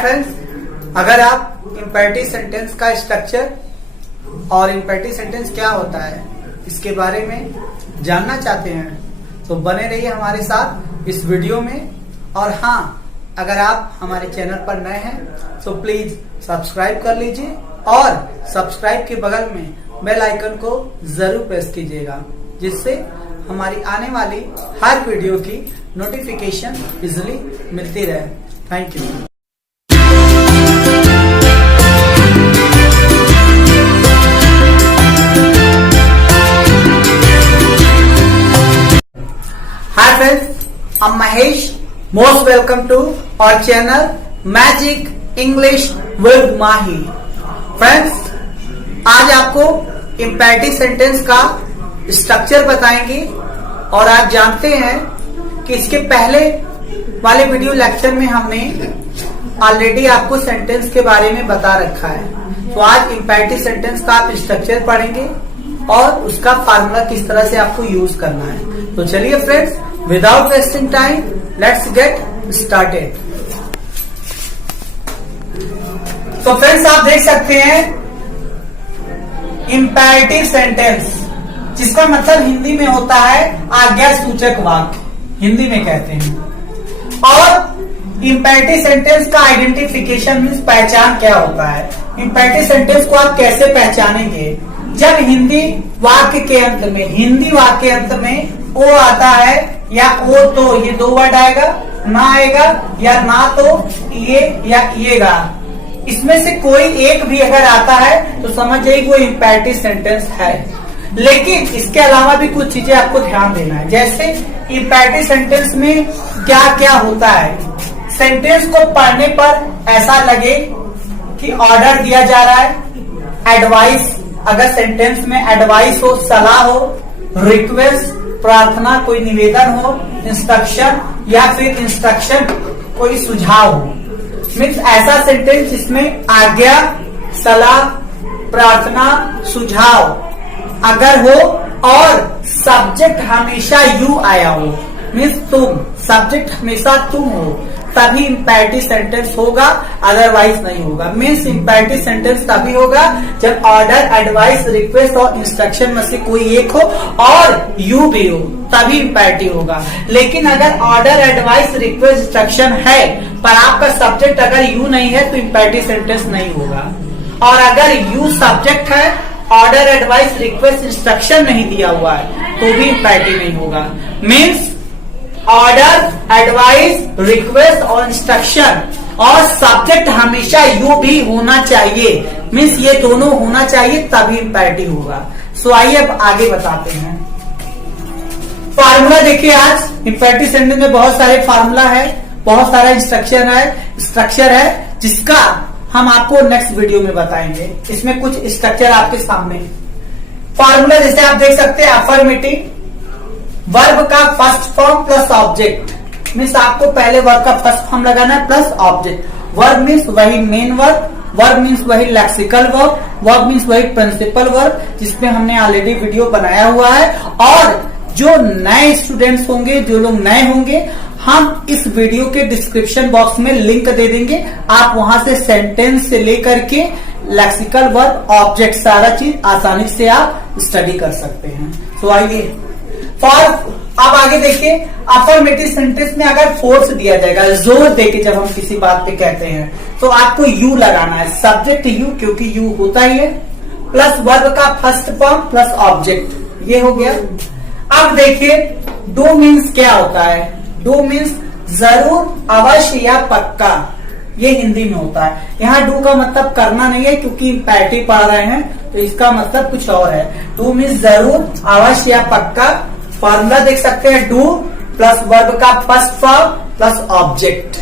Friends, अगर आप imperative sentence का स्ट्रक्चर और इम्पेरेटिव सेंटेंस क्या होता है इसके बारे में जानना चाहते हैं तो बने रहिए हमारे साथ इस वीडियो में। और हाँ, अगर आप हमारे चैनल पर नए हैं तो प्लीज सब्सक्राइब कर लीजिए और सब्सक्राइब के बगल में बेल आइकन को जरूर प्रेस कीजिएगा, जिससे हमारी आने वाली हर वीडियो की नोटिफिकेशन इजीली मिलती रहे। Thank you. Hi friends, I'm Mahesh. Most welcome to our channel Magic English with Mahi. Friends, आज आपको इम्पेरेटिव सेंटेंस का स्ट्रक्चर बताएंगे। और आप जानते हैं कि इसके पहले वाले वीडियो लेक्चर में हमने ऑलरेडी आपको सेंटेंस के बारे में बता रखा है। तो आज इम्पेरेटिव सेंटेंस का आप स्ट्रक्चर पढ़ेंगे और उसका फार्मूला किस तरह से आपको यूज करना है। तो चलिए friends, without wasting time let's get started. तो फ्रेंड्स, आप देख सकते हैं इम्पेरेटिव सेंटेंस, जिसका मतलब हिंदी में होता है आज्ञा सूचक वाक्य, हिंदी में कहते हैं। और इम्पेरेटिव सेंटेंस का आइडेंटिफिकेशन मीन्स पहचान क्या होता है। इम्पेरेटिव सेंटेंस को आप कैसे पहचानेंगे? जब हिंदी वाक्य के अंत में, हिंदी वाक्य के अंत में ओ आता है या ओ तो, ये दो वर्ड आएगा, ना आएगा या ना तो ये या येगा, इसमें से कोई एक भी अगर आता है तो समझ जाइए वो इम्पेरेटिव सेंटेंस है। लेकिन इसके अलावा भी कुछ चीजें आपको ध्यान देना है। जैसे इम्पेरेटिव सेंटेंस में क्या क्या होता है। सेंटेंस को पढ़ने पर ऐसा लगे कि ऑर्डर दिया जा रहा है, एडवाइस, अगर सेंटेंस में एडवाइस हो, सलाह हो, रिक्वेस्ट, प्रार्थना, कोई निवेदन हो, इंस्ट्रक्शन या फिर इंस्ट्रक्शन, कोई सुझाव हो, मीन्स ऐसा सेंटेंस जिसमें आज्ञा, सलाह, प्रार्थना, सुझाव अगर हो और सब्जेक्ट हमेशा यू आया हो, मीन्स तुम, सब्जेक्ट हमेशा तुम हो, तभी इम्पेरेटिव सेंटेंस होगा, अदरवाइज नहीं होगा। मीन्स इम्पेरेटिव सेंटेंस तभी होगा जब ऑर्डर, एडवाइस, रिक्वेस्ट और इंस्ट्रक्शन में से कोई एक हो और यू भी हो, तभी इम्पेरेटिव होगा। लेकिन अगर ऑर्डर, एडवाइस, रिक्वेस्ट, इंस्ट्रक्शन है पर आपका सब्जेक्ट अगर यू नहीं है तो इम्पेरेटिव सेंटेंस नहीं होगा। और अगर यू सब्जेक्ट है, ऑर्डर, एडवाइस, रिक्वेस्ट, इंस्ट्रक्शन नहीं दिया हुआ है तो भी इम्पेरेटिव नहीं होगा। मीन्स ऑर्डर, एडवाइस, रिक्वेस्ट और इंस्ट्रक्शन और सब्जेक्ट हमेशा यू भी होना चाहिए। मीन्स ये दोनों होना चाहिए तभी इम्पेरेटिव होगा। सो आइए अब आगे बताते हैं। फार्मूला देखिए, आज इम्पेरेटिव सेंटेंस में बहुत सारे फार्मूला है, बहुत सारा स्ट्रक्चर है जिसका हम आपको नेक्स्ट वीडियो में बताएंगे। इसमें कुछ स्ट्रक्चर आपके सामने फार्मूला, जैसे आप देख सकते हैं अफर्मेटिव वर्ब का first form plus object, means आपको पहले वर्ब का फर्स्ट फॉर्म लगाना है प्लस ऑब्जेक्ट। वर्ब मीन्स वही मेन वर्ब, वर्ब मीन्स वही लेक्सिकल वर्ब, वर्ब मीन्स वही प्रिंसिपल वर्ब, जिसमें हमने ऑलरेडी वीडियो बनाया हुआ है। और जो नए स्टूडेंट्स होंगे, जो लोग नए होंगे, हम इस वीडियो के डिस्क्रिप्शन बॉक्स में लिंक दे देंगे, आप वहां से सेंटेंस से लेकर के लेक्सिकल वर्ब, ऑब्जेक्ट, सारा चीज आसानी से आप स्टडी कर सकते हैं। तो आइए अब आगे देखिए, अफर्मेटिव सेंटेंस में अगर फोर्स दिया जाएगा, जोर देके जब हम किसी बात पे कहते हैं तो आपको यू लगाना है, सब्जेक्ट यू, क्योंकि यू होता ही है, प्लस वर्ब का फर्स्ट फॉर्म प्लस ऑब्जेक्ट, ये हो गया। अब देखिए डू मीन्स क्या होता है। डू मीन्स जरूर, अवश्य या पक्का, ये हिंदी में होता है। यहाँ डू का मतलब करना नहीं है क्योंकि इम्पेरेटिव पढ़ रहे हैं, तो इसका मतलब कुछ और है। डू मीन्स जरूर, अवश्य या पक्का। फॉर्मूला देख सकते हैं, डू प्लस वर्ब का फर्स्ट फॉर्म प्लस ऑब्जेक्ट।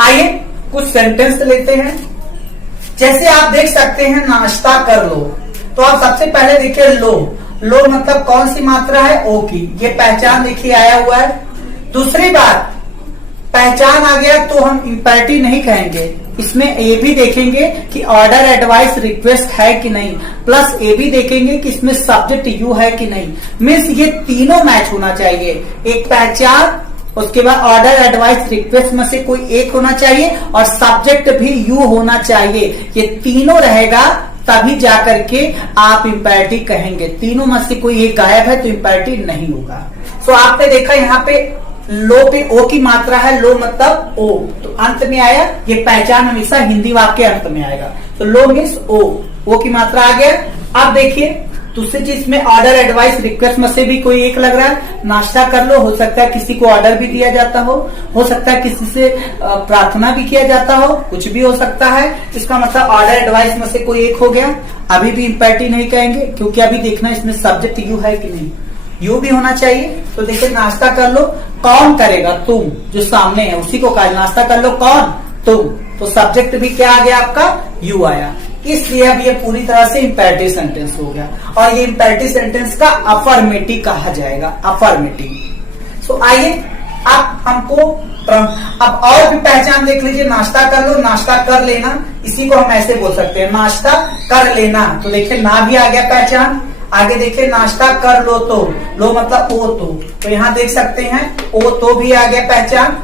आइए कुछ सेंटेंस लेते हैं। जैसे आप देख सकते हैं, नाश्ता कर लो, तो आप सबसे पहले देखिए लो। लो मतलब कौन सी मात्रा है? ओ की। ये पहचान देखिए आया हुआ है। दूसरी बात, पहचान आ गया तो हम इम्पेरेटिव नहीं कहेंगे, इसमें ये भी देखेंगे कि ऑर्डर, एडवाइस, रिक्वेस्ट है कि नहीं, प्लस ये भी देखेंगे कि इसमें सब्जेक्ट यू है कि नहीं। मीन्स ये तीनों मैच होना चाहिए, एक पहचान उसके बाद ऑर्डर, एडवाइस, रिक्वेस्ट में से कोई एक होना चाहिए और सब्जेक्ट भी यू होना चाहिए। ये तीनों रहेगा तभी जाकर के आप इंपेरेटिव कहेंगे। तीनों में से कोई एक गायब है तो इंपेरेटिव नहीं होगा। तो आपने देखा यहाँ पे लो पे ओ की मात्रा है, लो मतलब ओ, तो अंत में आया। ये पहचान हमेशा हिंदी वाक्य अंत में आएगा। तो लो मीन्स ओ की मात्रा आ गया। अब देखिए दूसरी चीज में ऑर्डर, एडवाइस, रिक्वेस्ट में से भी कोई एक लग रहा है। नाश्ता कर लो, हो सकता है किसी को ऑर्डर भी दिया जाता हो सकता है किसी से प्रार्थना भी किया जाता हो, कुछ भी हो सकता है। इसका मतलब ऑर्डर, एडवाइस में से कोई एक हो गया। अभी भी इंपेरेटिव नहीं कहेंगे क्योंकि अभी देखना इसमें सब्जेक्ट यू है कि नहीं, यू भी होना चाहिए। तो देखिए नाश्ता कर लो, कौन करेगा? तुम, जो सामने है उसी को कहा नाश्ता कर लो, कौन? तुम। तो सब्जेक्ट भी क्या आ गया आपका? यू आया। इसलिए अब ये पूरी तरह से इंपेरेटिव सेंटेंस हो गया और ये इंपेरेटिव सेंटेंस का अफर्मेटिव कहा जाएगा, अफर्मेटिव। सो आइए अब हमको अब और भी पहचान देख लीजिए। नाश्ता कर लो, नाश्ता कर लेना, इसी को हम ऐसे बोल सकते हैं, नाश्ता कर लेना। तो देखिए ना भी आ गया पहचान। आगे देखिए नाश्ता कर लो, तो लो मतलब ओ तो यहाँ देख सकते हैं ओ तो भी आ गया पहचान।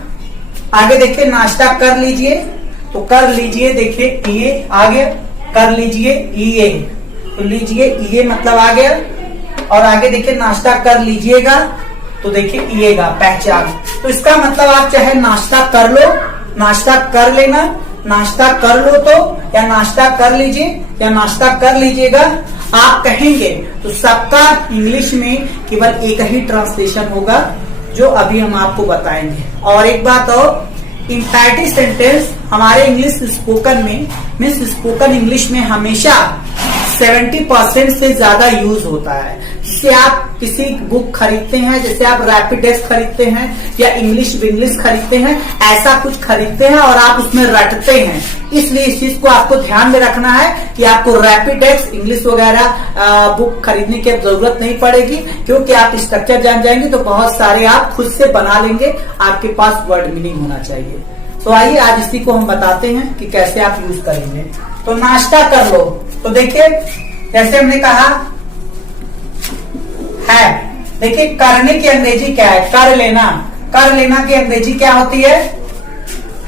आगे देखिए नाश्ता कर लीजिए, तो कर लीजिए, देखिए ये आ गया। कर लीजिए ये, तो लीजिए ये मतलब आ गया। और आगे देखिए नाश्ता कर लीजिएगा, तो देखिए येगा पहचान। तो इसका मतलब आप चाहे नाश्ता कर लो, नाश्ता कर लेना, नाश्ता कर लो तो, या नाश्ता कर लीजिए या नाश्ता कर लीजिएगा आप कहेंगे तो सबका इंग्लिश में केवल एक ही ट्रांसलेशन होगा जो अभी हम आपको बताएंगे। और एक बात और, इंपेरेटिव सेंटेंस हमारे इंग्लिश स्पोकन में मीन्स स्पोकन इंग्लिश में हमेशा 70% से ज्यादा यूज होता है। जैसे आप किसी बुक खरीदते हैं, जैसे आप रैपिडेक्स खरीदते हैं या इंग्लिश विंग्लिश खरीदते हैं, ऐसा कुछ खरीदते हैं और आप उसमें रटते हैं। इसलिए इस चीज को आपको ध्यान में रखना है कि आपको रैपिडेक्स इंग्लिश वगैरह बुक खरीदने की जरूरत नहीं पड़ेगी, क्योंकि आप स्ट्रक्चर जान जाएंगे तो बहुत सारे आप खुद से बना लेंगे। आपके पास वर्ड मीनिंग होना चाहिए। तो आइए आज इसी को हम बताते हैं कि कैसे आप यूज करेंगे। तो नाश्ता कर लो, तो देखिए जैसे हमने कहा है, देखिए करने की अंग्रेजी क्या है? कर लेना। कर लेना की अंग्रेजी क्या होती है?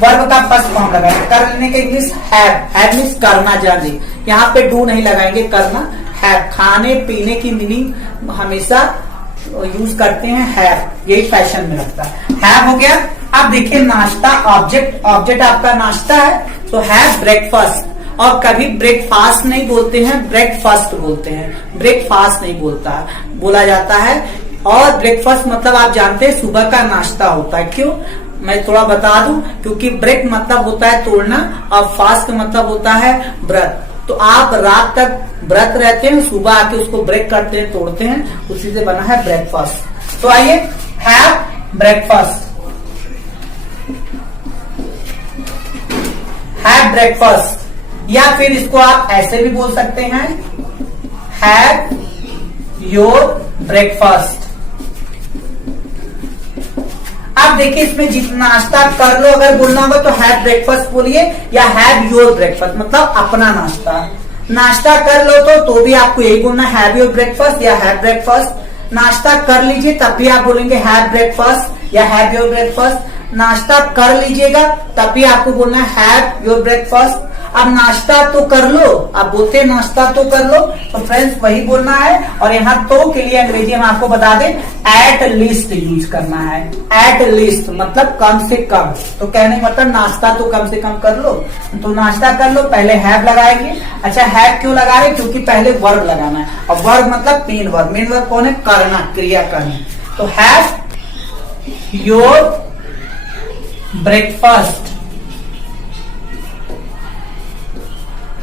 वर्ब का फर्स्ट फॉर्म लगाएंगे। कर लेने का इंग्लिश हैव, हैव मीन्स करना जाने। यहाँ पे डू नहीं लगाएंगे, करना। हैव, खाने पीने की मीनिंग हमेशा यूज करते हैं हैव, यही फैशन में लगता है। हैव हो गया। अब देखिए नाश्ता ऑब्जेक्ट, ऑब्जेक्ट आपका नाश्ता है, तो हैव ब्रेकफास्ट। और कभी ब्रेकफास्ट नहीं बोलते हैं, ब्रेकफास्ट बोलते हैं। ब्रेकफास्ट नहीं बोला जाता है। और ब्रेकफास्ट मतलब आप जानते हैं सुबह का नाश्ता होता है। क्यों? मैं थोड़ा बता दूं, क्योंकि ब्रेक मतलब होता है तोड़ना और फास्ट मतलब होता है व्रत। तो आप रात तक व्रत रहते हैं, सुबह आके उसको ब्रेक करते हैं, तोड़ते हैं, उसी से बना है ब्रेकफास्ट। तो आइए हैव ब्रेकफास्ट, हैव ब्रेकफास्ट। या फिर इसको आप ऐसे भी बोल सकते हैं, हैव योर ब्रेकफास्ट। अब देखिए इसमें जितना नाश्ता कर लो अगर बोलना होगा तो हैव ब्रेकफास्ट बोलिए या हैव योर ब्रेकफास्ट, मतलब अपना नाश्ता। नाश्ता कर लो तो भी आपको यही बोलना हैव योर ब्रेकफास्ट या हैव ब्रेकफास्ट। नाश्ता कर लीजिए तब भी आप बोलेंगे हैव ब्रेकफास्ट या हैव योर ब्रेकफास्ट। नाश्ता कर लीजिएगा तब भी आपको बोलना है हैव योर ब्रेकफास्ट। अब नाश्ता तो कर लो, आप बोलते हैं नाश्ता तो कर लो, तो फ्रेंड्स वही बोलना है। और यहाँ तो के लिए अंग्रेजी हम आपको बता दें, एट लीस्ट यूज करना है। एट लीस्ट मतलब कम से कम। तो कहने मतलब नाश्ता तो कम से कम कर लो, तो नाश्ता कर लो पहले हैव लगाएंगे। अच्छा हैव क्यों लगा रहे? क्योंकि पहले वर्ब लगाना है, और वर्ब मतलब मेन वर्ब। मेन वर्ब कौन है? करना, क्रिया करनी। तो have your breakfast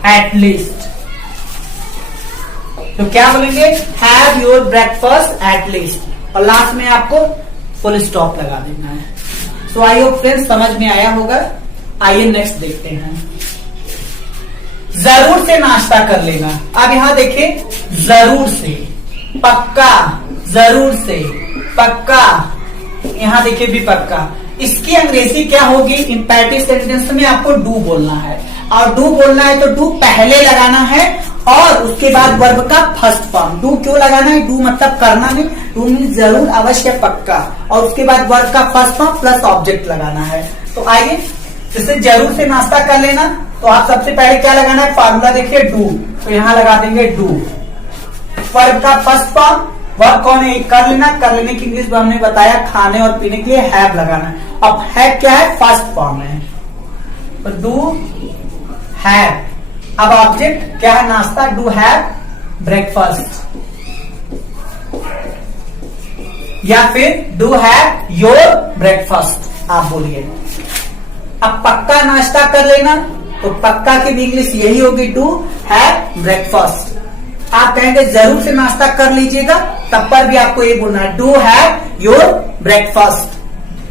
at least. तो क्या बोलेंगे? Have your breakfast at least, और लास्ट में आपको फुल स्टॉप लगा देना है। सो आई होप फ्रेंड्स समझ में आया होगा। आइए नेक्स्ट देखते हैं। जरूर से नाश्ता कर लेना। अब यहां देखिए जरूर से, पक्का, जरूर से, पक्का। यहां देखिए भी पक्का। इसकी अंग्रेजी क्या होगी? इंपेरेटिव सेंटेंस में आपको डू बोलना है, और डू बोलना है तो डू पहले लगाना है और उसके बाद वर्ब का फर्स्ट फॉर्म। डू क्यों लगाना है? डू मतलब करना नहीं, डू मीन जरूर, अवश्य, पक्का। और उसके बाद वर्ब का फर्स्ट फॉर्म प्लस ऑब्जेक्ट लगाना है। तो आइए, जैसे जरूर से नाश्ता कर लेना, तो आप सबसे पहले क्या लगाना है? फार्मूला देखिए, डू। तो यहां लगा देंगे डू। वर्ब का फर्स्ट फॉर्म, वर्ब कौन है? कर लेना। कर लेने की इंग्लिश हमने बताया खाने और पीने के लिए हैव लगाना है। अब हैव क्या है? फर्स्ट फॉर्म है, तो डू हैव। अब ऑब्जेक्ट क्या है? नाश्ता। डू हैव ब्रेकफास्ट, या फिर डू हैव योर ब्रेकफास्ट आप बोलिए। अब पक्का नाश्ता कर लेना, तो पक्का की भी इंग्लिश यही होगी, डू हैव ब्रेकफास्ट। आप कहेंगे जरूर से नाश्ता कर लीजिएगा, तब पर भी आपको ये बोलना है, do have your breakfast.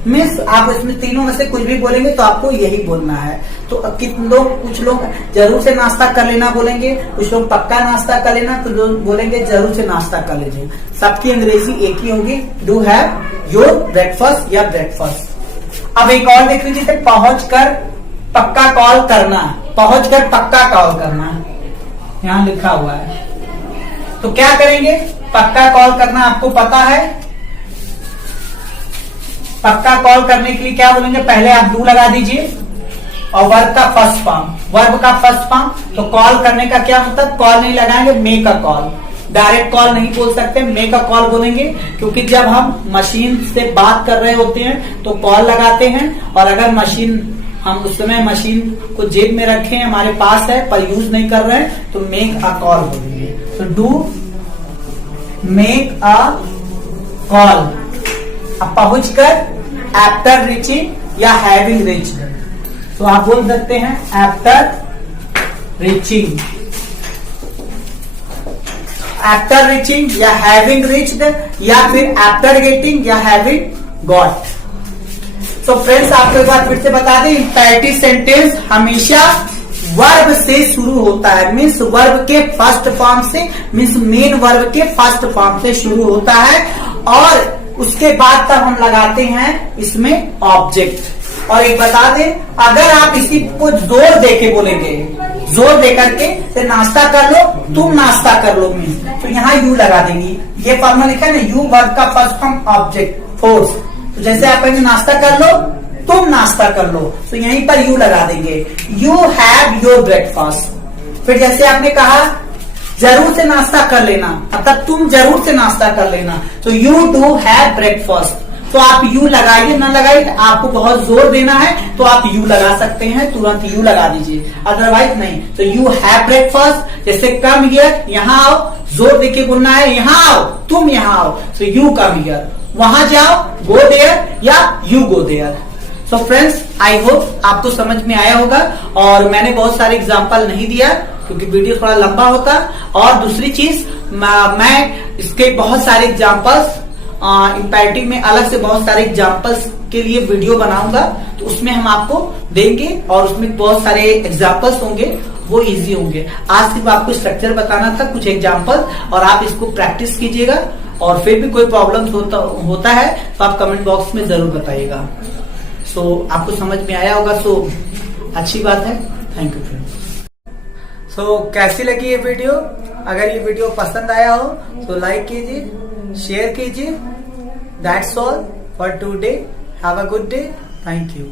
Means आप इसमें तीनों में से कुछ भी बोलेंगे तो आपको यही बोलना है। तो कुछ लोग जरूर से नाश्ता कर लेना बोलेंगे, कुछ लोग पक्का नाश्ता कर लेना, तो लोग बोलेंगे जरूर से नाश्ता कर लीजिए। सबकी अंग्रेजी एक ही होगी, डू हैव योर ब्रेकफास्ट या ब्रेकफास्ट। अब एक और देख लीजिए, पहुंच कर पक्का कॉल करना। पहुंच कर पक्का कॉल करना यहां लिखा हुआ है। तो क्या करेंगे? पक्का कॉल करना आपको पता है। पक्का कॉल करने के लिए क्या बोलेंगे? पहले आप डू लगा दीजिए और वर्ब का फर्स्ट फॉर्म। वर्ब का फर्स्ट फॉर्म, तो कॉल करने का क्या मतलब? कॉल नहीं लगाएंगे, make a call. Direct call नहीं बोल सकते, मेक अ कॉल बोलेंगे, क्योंकि जब हम मशीन से बात कर रहे होते हैं तो कॉल लगाते हैं। और अगर हम उस समय मशीन को जेब में रखे हैं, हमारे पास है पर यूज नहीं कर रहे हैं, तो मेक अ कॉल बोलेंगे। तो डू मेक अ कॉल। अब पहुंचकर आफ्टर रीचिंग या हैविंग रीच्ड, तो आप बोल सकते हैं आफ्टर रीचिंग। आफ्टर रीचिंग या हैविंग रीच्ड, या फिर आफ्टर गेटिंग या हैविंग गॉट। तो फ्रेंड्स, आपको एक बार फिर से बता दें, इंपैरेटिव सेंटेंस हमेशा वर्ब से शुरू होता है। मीन्स वर्ब के फर्स्ट फॉर्म से, मीन्स मेन वर्ब के फर्स्ट फॉर्म से शुरू होता है, और उसके बाद तब हम लगाते हैं इसमें ऑब्जेक्ट। और एक बता दें, अगर आप इसी को जोर देके बोलेंगे, जोर दे करके तो नाश्ता कर लो, तुम नाश्ता कर लो, मीन्स तो यहाँ यू लगा देंगी। ये फॉर्मूला लिखा है ना, यू वर्ब का फर्स्ट फॉर्म ऑब्जेक्ट फोर्स। तो जैसे आप कहेंगे नाश्ता कर लो, तुम नाश्ता कर लो, तो यहीं पर यू लगा देंगे, यू हैव योर ब्रेकफास्ट। फिर जैसे आपने कहा जरूर से नाश्ता कर लेना, मतलब तुम जरूर से नाश्ता कर लेना, तो यू डू हैव ब्रेकफास्ट। तो आप यू लगाइए, ना लगाइए, आपको बहुत जोर देना है तो आप यू लगा सकते हैं, तुरंत यू लगा दीजिए, अदरवाइज नहीं। तो यू हैव ब्रेकफास्ट। जैसे कम हियर, यहाँ आओ, जोर देके बोलना है, यहाँ आओ, तुम यहाँ आओ, तो यू कम हियर। वहां जाओ, गो देयर, या you go there. So friends, I hope आपको समझ में आया होगा। और मैंने बहुत सारे एग्जाम्पल नहीं दिया क्योंकि वीडियो थोड़ा लंबा होता। और दूसरी चीज, मैं इसके बहुत सारे एग्जाम्पल्स इंपैरेटिव में अलग से बहुत सारे एग्जाम्पल्स के लिए वीडियो बनाऊंगा, तो उसमें हम आपको देंगे और उसमें बहुत सारे एग्जाम्पल्स होंगे, वो इजी होंगे। आज सिर्फ आपको स्ट्रक्चर बताना था, कुछ एग्जाम्पल, और आप इसको प्रैक्टिस कीजिएगा। और फिर भी कोई प्रॉब्लम होता है तो आप कमेंट बॉक्स में जरूर बताइएगा। सो आपको समझ में आया होगा, सो अच्छी बात है। Thank you friends. सो कैसी लगी ये वीडियो? अगर ये वीडियो पसंद आया हो तो लाइक कीजिए, शेयर कीजिए। That's all for today. Have a good day. Thank you.